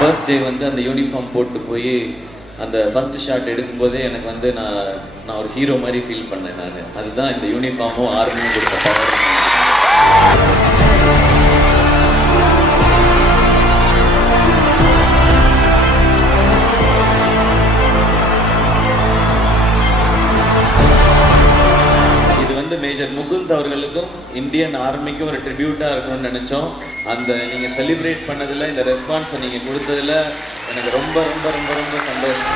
First day வந்து அந்த uniform போட்டு போய் அந்த ஃபர்ஸ்ட் ஷாட் எடுக்கும்போதே எனக்கு வந்து நான் ஒரு ஹீரோ மாதிரி ஃபீல் பண்ணேன். அதுதான் இந்த யூனிஃபார்மும் ஆர்மியும் கொடுத்த பவர். இது வந்து மேஜர் முகுந்த் அவர்களுக்கும் இந்தியன் ஆர்மிக்கும் ஒரு ட்ரிபியூட்டாக இருக்கணும்னு நினச்சோம். அந்த நீங்கள் செலிப்ரேட் பண்ணதில் இந்த ரெஸ்பான்ஸை நீங்கள் கொடுத்ததில் எனக்கு ரொம்ப ரொம்ப ரொம்ப ரொம்ப சந்தோஷம்.